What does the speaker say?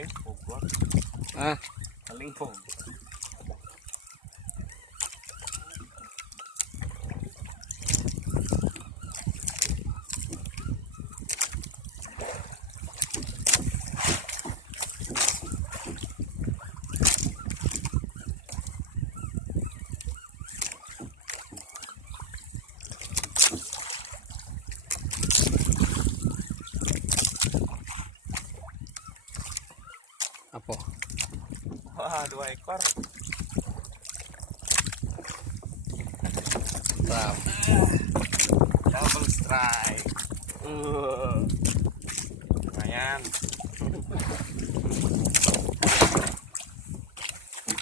Limpung gua. Ah, Limpung. apa? Wah, 2 ekor. Ram. Double strike. Lumayan.